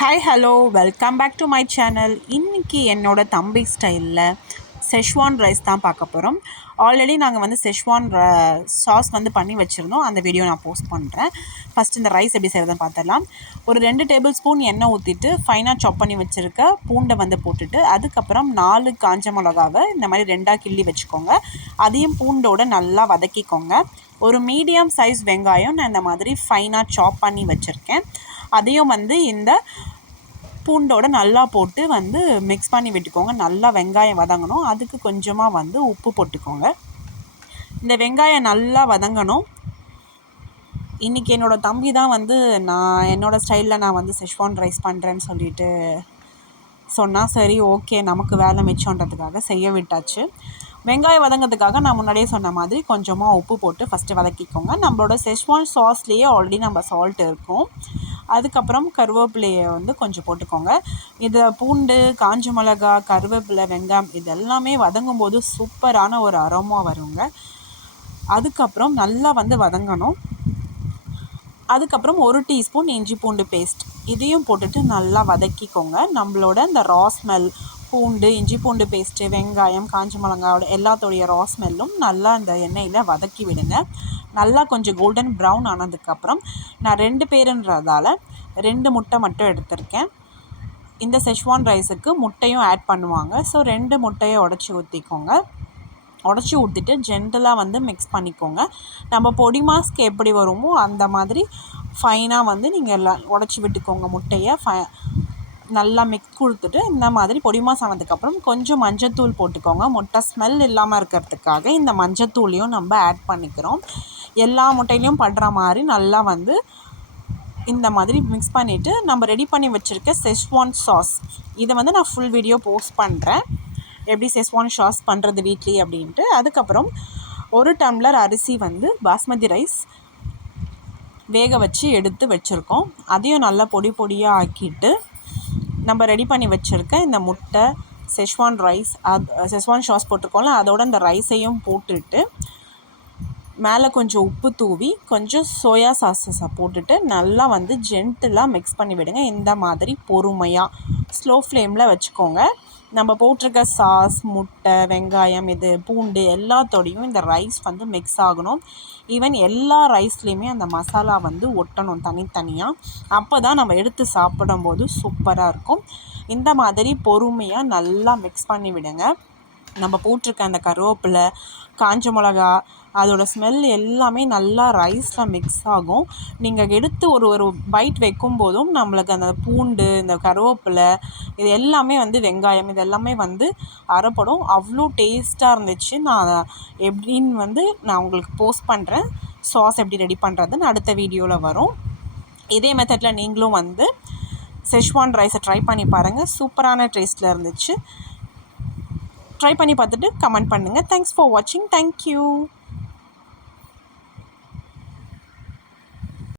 Hi hello welcome back to my channel. இன்றைக்கி என்னோட தம்பி ஸ்டைலில் செஷ்வான் ரைஸ் தான் பார்க்க போகிறோம். ஆல்ரெடி நாங்கள் வந்து செஷ்வான் சாஸ் வந்து பண்ணி வச்சுருந்தோம். அந்த வீடியோ நான் போஸ்ட் பண்ணுறேன். ஃபஸ்ட் இந்த ரைஸ் எப்படி செய்கிறதுன்னு பார்த்துடலாம். ஒரு 2 டேபிள் ஸ்பூன் எண்ணெய் ஊற்றிட்டு ஃபைனாக சாப் பண்ணி வச்சுருக்க பூண்டை வந்து போட்டுட்டு அதுக்கப்புறம் 4 காஞ்ச மிளகாவை இந்த மாதிரி 2ஆக கிள்ளி வச்சுக்கோங்க. அதையும் பூண்டோடு நல்லா வதக்கிக்கோங்க. ஒரு மீடியம் சைஸ் வெங்காயம் நான் இந்த மாதிரி ஃபைனாக சாப் பண்ணி வச்சுருக்கேன். அதையும் வந்து இந்த பூண்டோட நல்லா போட்டு வந்து மிக்ஸ் பண்ணி விட்டுக்கோங்க. நல்லா வெங்காயம் வதங்கணும். அதுக்கு கொஞ்சமாக வந்து உப்பு போட்டுக்கோங்க. இந்த வெங்காயம் நல்லா வதங்கணும். இன்றைக்கி என்னோடய தம்பி தான் வந்து என்னோடய ஸ்டைலில் நான் வந்து செஷ்வான் ரைஸ் பண்ணுறேன்னு சொல்லிட்டு சொன்னால் சரி ஓகே நமக்கு வேலை மிச்சன்றதுக்காக செய்ய விட்டாச்சு. வெங்காயம் வதங்கிறதுக்காக நான் முன்னாடியே சொன்ன மாதிரி கொஞ்சமாக உப்பு போட்டு ஃபஸ்ட்டு வதக்கிக்கோங்க. நம்மளோட செஷ்வான் சாஸ்லேயே ஆல்ரெடி நம்ம சால்ட் இருக்கும். அதுக்கப்புறம் கருவேப்பிலையை வந்து கொஞ்சம் போட்டுக்கோங்க. இதை பூண்டு, காஞ்ச மிளகா, கருவேப்பிலை, வெங்காயம் இது எல்லாமே வதங்கும் போது சூப்பரான ஒரு அரோமா வருங்க. அதுக்கப்புறம் நல்லா வந்து வதங்கணும். அதுக்கப்புறம் 1 டீஸ்பூன் இஞ்சி பூண்டு பேஸ்ட் இதையும் போட்டுட்டு நல்லா வதக்கிக்கோங்க. நம்மளோட இந்த ரா ஸ்மெல் பூண்டு, இஞ்சி பூண்டு பேஸ்ட்டு, வெங்காயம், காஞ்ச மிளகாவோட எல்லாத்தோடைய ரா ஸ்மெல்லும் நல்லா அந்த எண்ணெயில் வதக்கி விடுங்க. நல்லா கொஞ்சம் கோல்டன் ப்ரௌன் ஆனதுக்கப்புறம் நான் 2 பேருன்றதால 2 முட்டை மட்டும் எடுத்திருக்கேன். இந்த செஷ்வான் ரைஸுக்கு முட்டையும் ஆட் பண்ணுவாங்க. ஸோ 2 முட்டையை உடச்சி ஊற்றிக்கோங்க. உடச்சி ஊற்றிட்டு ஜென்டலாக வந்து மிக்ஸ் பண்ணிக்கோங்க. நம்ம பொடி மாஸ்க்கு எப்படி வருமோ அந்த மாதிரி ஃபைனாக வந்து நீங்கள் எல்லாம் உடச்சி விட்டுக்கோங்க. முட்டையை நல்லா மிக்ஸ் கொடுத்துட்டு இந்த மாதிரி பொடி மாஸ் ஆனதுக்கப்புறம் கொஞ்சம் மஞ்சத்தூள் போட்டுக்கோங்க. முட்டை ஸ்மெல் இல்லாமல் இருக்கிறதுக்காக இந்த மஞ்சத்தூளையும் நம்ம ஆட் பண்ணிக்கிறோம். எல்லா முட்டையிலையும் படுற மாதிரி நல்லா வந்து இந்த மாதிரி மிக்ஸ் பண்ணிவிட்டு நம்ம ரெடி பண்ணி வச்சுருக்க செஷ்வான் சாஸ் இதை வந்து நான் ஃபுல் வீடியோ போஸ்ட் பண்ணுறேன், எப்படி செஷ்வான் சாஸ் பண்ணுறது வீட்லேயே அப்படின்ட்டு. அதுக்கப்புறம் 1 டம்ளர் அரிசி வந்து பாஸ்மதி ரைஸ் வேக வச்சு எடுத்து வச்சுருக்கோம். அதையும் நல்லா பொடி பொடியாக ஆக்கிட்டு நம்ம ரெடி பண்ணி வச்சுருக்க இந்த முட்டை, செஷ்வான் ரைஸ், செஷ்வான் சாஸ் போட்டிருக்கோம்ல அதோட இந்த ரைஸையும் போட்டுட்டு மேலே கொஞ்சம் உப்பு தூவி கொஞ்சம் சோயா சாஸஸை போட்டுட்டு நல்லா வந்து ஜென்டிலாக மிக்ஸ் பண்ணி விடுங்க. இந்த மாதிரி பொறுமையாக ஸ்லோ ஃப்ளேமில் வச்சுக்கோங்க. நம்ம போட்டிருக்க சாஸ், முட்டை, வெங்காயம், இது பூண்டு எல்லாத்தோடையும் இந்த ரைஸ் வந்து மிக்ஸ் ஆகணும். ஈவன் எல்லா ரைஸ்லேயுமே அந்த மசாலா வந்து ஒட்டணும் தனித்தனியாக. அப்போ தான் நம்ம எடுத்து சாப்பிடும்போது சூப்பராக இருக்கும். இந்த மாதிரி பொறுமையாக நல்லா மிக்ஸ் பண்ணி விடுங்க. நம்ம போட்டிருக்க அந்த கருவேப்பிலை, காஞ்ச மிளகா அதோட ஸ்மெல் எல்லாமே நல்லா ரைஸில் மிக்ஸ் ஆகும். நீங்கள் எடுத்து ஒரு பைட் வைக்கும் போதும் நம்மளுக்கு அந்த பூண்டு, இந்த கருவேப்பிலை இது எல்லாமே வந்து வெங்காயம் இது எல்லாமே வந்து அரைப்படும். அவ்வளோ டேஸ்ட்டாக இருந்துச்சு. நான் எப்படின்னு வந்து நான் உங்களுக்கு போஸ்ட் பண்ணுறேன். சாஸ் எப்படி ரெடி பண்ணுறதுன்னு அடுத்த வீடியோவில் வரும். இதே மெத்தடில் நீங்களும் வந்து செஷ்வான் ரைஸை ட்ரை பண்ணி பாருங்கள். சூப்பரான டேஸ்ட்டில் இருந்துச்சு. ட்ரை பண்ணி பார்த்துட்டு கமெண்ட் பண்ணுங்கள். தேங்க்ஸ் ஃபார் வாட்சிங். தேங்க்யூ.